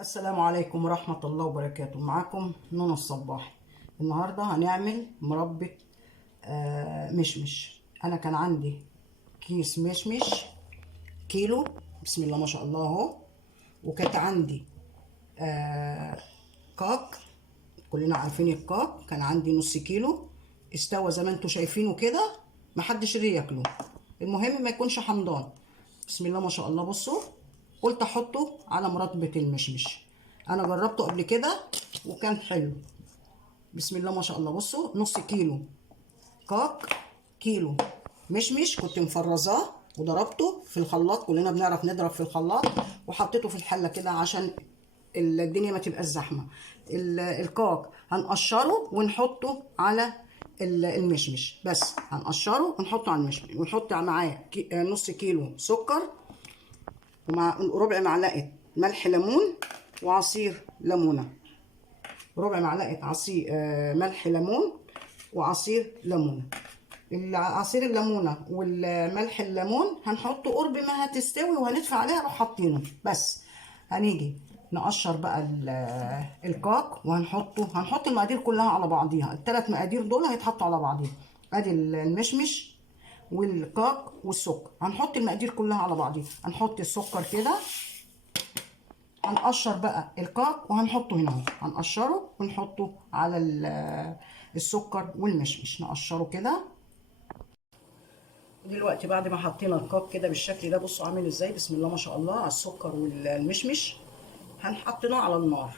السلام عليكم ورحمة الله وبركاته. معاكم نونو الصباحي. النهاردة هنعمل مربى مشمش. أنا كان عندي كيس مشمش كيلو، بسم الله ما شاء الله اهو. وكانت عندي كاك، كلنا عارفين الكاك، كان عندي نص كيلو استوى زي ما انتوا شايفينه كده، محدش رضي ياكله. المهم ما يكونش حمضان. بسم الله ما شاء الله. بصوا، قلت احطه على مربى المشمش. انا جربته قبل كده وكان حلو. بسم الله ما شاء الله. بصوا، نص كيلو كاك، كيلو مشمش كنت مفرزاه وضربته في الخلاط، كلنا بنعرف نضرب في الخلاط، وحطيته في الحله كده عشان الدنيا ما تبقاش زحمه. الكاك هنقشره ونحطه على المشمش، بس هنقشره ونحطه على المشمش، ونحط معاه نص كيلو سكر، ومع ربع معلقه ملح ليمون وعصير ليمونه، ربع معلقه عصير ملح ليمون وعصير ليمونه. عصير الليمونه والملح الليمون هنحطه قرب ما هتستوي وهندفع عليها نروح حاطينه. بس هنيجي نقشر بقى الكاك هنحط المقادير كلها على بعضيها. الثلاث مقادير دول هيتحطوا على بعضيها. ادي المشمش والكاك والسكر، هنحط المقادير كلها على بعضيها. هنحط السكر كده، هنقشر بقى الكاك وهنحطه هنا اهو، هنقشره ونحطه على السكر والمشمش، نقشره كده. دلوقتي بعد ما حطينا الكاك كده بالشكل ده، بصوا عامل ازاي، بسم الله ما شاء الله، على السكر والمشمش. هنحطينه على النار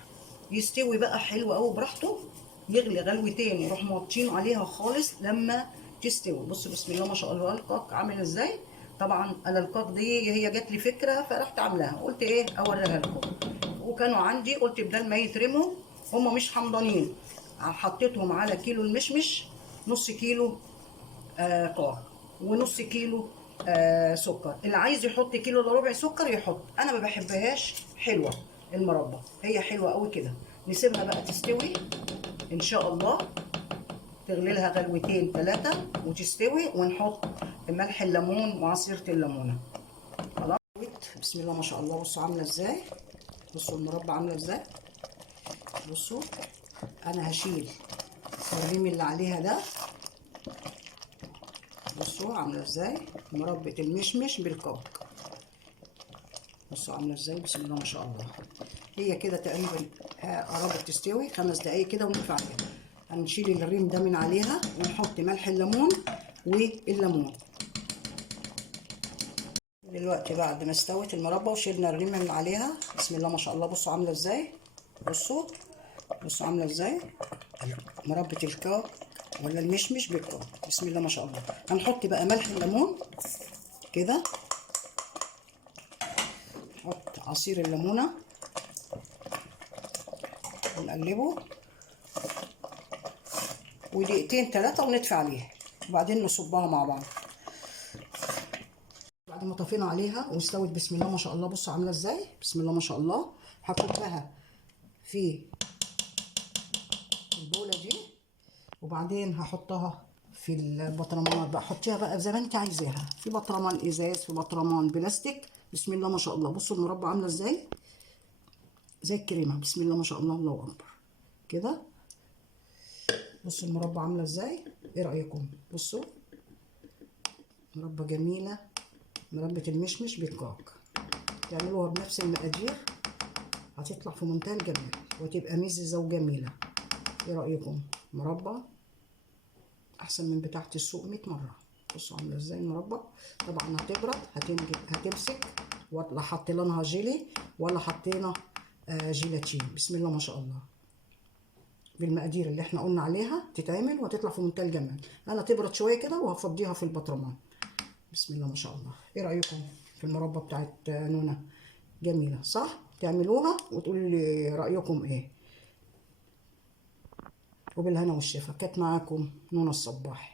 يستوي بقى حلو قوي براحته، يغلي غلوتين يروح موطينه عليها خالص لما تستوي. بصوا بسم الله ما شاء الله الكاك عامل ازاي. طبعا انا الكاك دي هي جات لي فكره فرحت عاملاها، قلت ايه اوريها لكم. وكانوا عندي قلت بدل ما يترموا، هم مش حمضانين، حطيتهم على كيلو المشمش، نص كيلو كاك، ونص كيلو سكر. اللي عايز يحط كيلو الا ربع سكر يحط، انا ما بحبهاش حلوه المربى، هي حلوه قوي كده. نسيبها بقى تستوي ان شاء الله، تغلي لها غلوتين ثلاثه وتستوي، ونحط ملح الليمون وعصيره الليمونه. خلاص، بسم الله ما شاء الله. بصوا عامله ازاي، بصوا المربى عامله ازاي. بصوا انا هشيل الريم اللي عليها ده. بصوا عامله ازاي مربى المشمش بالكاك. بصوا عامله ازاي، بسم الله ما شاء الله. هي كده تقريبا قربت تستوي، 5 دقايق كده ونرفع عليها. هنشيل الريم ده من عليها ونحط ملح الليمون والليمون. دلوقتي بعد ما استوت المربى وشيلنا الريم من عليها، بسم الله ما شاء الله، بصوا عامله ازاي. بصوا عامله ازاي مربى الكاك ولا المشمش بالكاك، بسم الله ما شاء الله. هنحط بقى ملح الليمون كده، نحط عصير الليمونه ونقلبه، ودقيقتين 3 وندفع عليها، وبعدين نصبها مع بعض. بعد ما طفينا عليها واستوت بسم الله ما شاء الله، بصوا عامله ازاي، بسم الله ما شاء الله. هكبها في البوله دي، وبعدين هحطها في البطرمانات بقى. حطيها بقى زي ما انت عايزاها، في بطرمان ازاز، في بطرمان بلاستيك. بسم الله ما شاء الله. بصوا المربى عامله ازاي، زي الكريمه، بسم الله ما شاء الله، الله اكبر كده. بصوا المربى عامله ازاي، ايه رايكم. بصوا مربى جميله، مربى المشمش بالكاك. تعملوها بنفس المقادير هتطلع في منتهى الجمال وتبقى مززه وجميله. ايه رايكم، مربى احسن من بتاعه السوق 100 مره. بصوا عامله ازاي المربى. طبعا هتبرد هتمسك، ولا حطينا لها جيلي ولا حطينا جيلاتين. بسم الله ما شاء الله، بالمقادير اللي احنا قلنا عليها تتعمل وهتطلع في منتهى الجمال. انا تبرد شويه كده وهفضيها في البطرمان. بسم الله ما شاء الله. ايه رايكم في المربى بتاعت نونا، جميله صح؟ تعملوها وتقولوا لي رايكم ايه. وبالهنا والشفا. كانت معاكم نونا الصباحي.